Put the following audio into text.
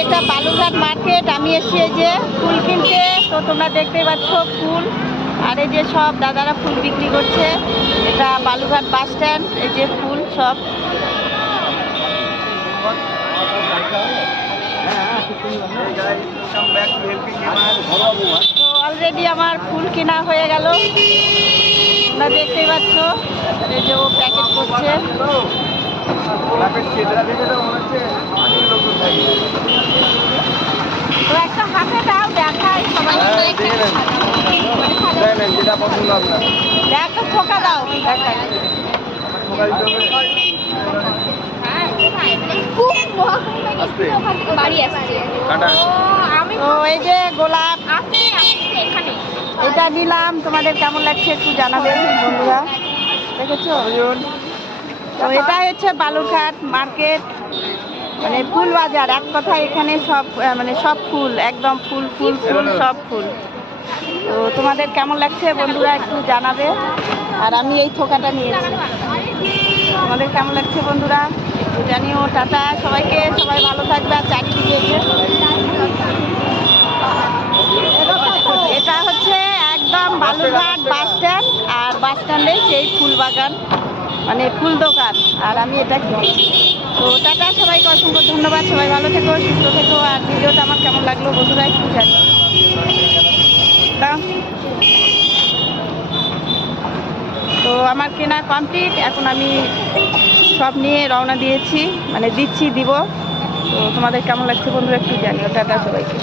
এটা বালুরঘাট মার্কেট। আমি এসেছি এই যে ফুল কিনতে। তো তোমরা দেখতেই পাচ্ছ ফুল, আর এই যে সব দাদারা ফুল বিক্রি করছে। এটা বালুরঘাট বাস স্ট্যান্ড। এই যে ফুল সব। তো অলরেডি আমার ফুল কেনা হয়ে গেল, তোমরা দেখতেই পাচ্ছ। এই যে ও প্যাকেট করছে। তো একটা হাতে দাও, দেখাই সবাই। যেটা পছন্দ আপনার একটা ফোকা দাও, দেখাই। তো এই যে গোলাপ এটা নিলাম। তোমাদের কেমন লাগছে একটু জানাবেন বন্ধুরা। দেখেছো? তো এটা হচ্ছে বালুরঘাট মার্কেট, মানে ফুল বাজার এক কথায়। এখানে সব মানে সব ফুল, একদম ফুল ফুল ফুল সব ফুল। তো তোমাদের কেমন লাগছে বন্ধুরা একটু জানাবে। আর আমি এই থোকাটা নিয়েছি। তোমাদের কেমন লাগছে বন্ধুরা একটু জানিও। টাটা সবাইকে, সবাই ভালো থাকবে। আর চারিদিকে এটা হচ্ছে একদম বালুরঘাট বাস স্ট্যান্ড, আর বাস স্ট্যান্ডে সেই ফুল বাগান, মানে ফুল দোকান। আর আমি এটা কিনেছি। তো টাটা সবাইকে, অসংখ্য ধন্যবাদ। সবাই ভালো থেকো, সুস্থ থেকো। আর ভিডিওটা আমার কেমন লাগলো বন্ধুরা একটু জানি। তো আমার কেনা কমপ্লিট। এখন আমি সব নিয়ে রওনা দিয়েছি, মানে দিব। তো তোমাদের কেমন লাগছে বন্ধুরা একটু জানিও। টাটা সবাইকে।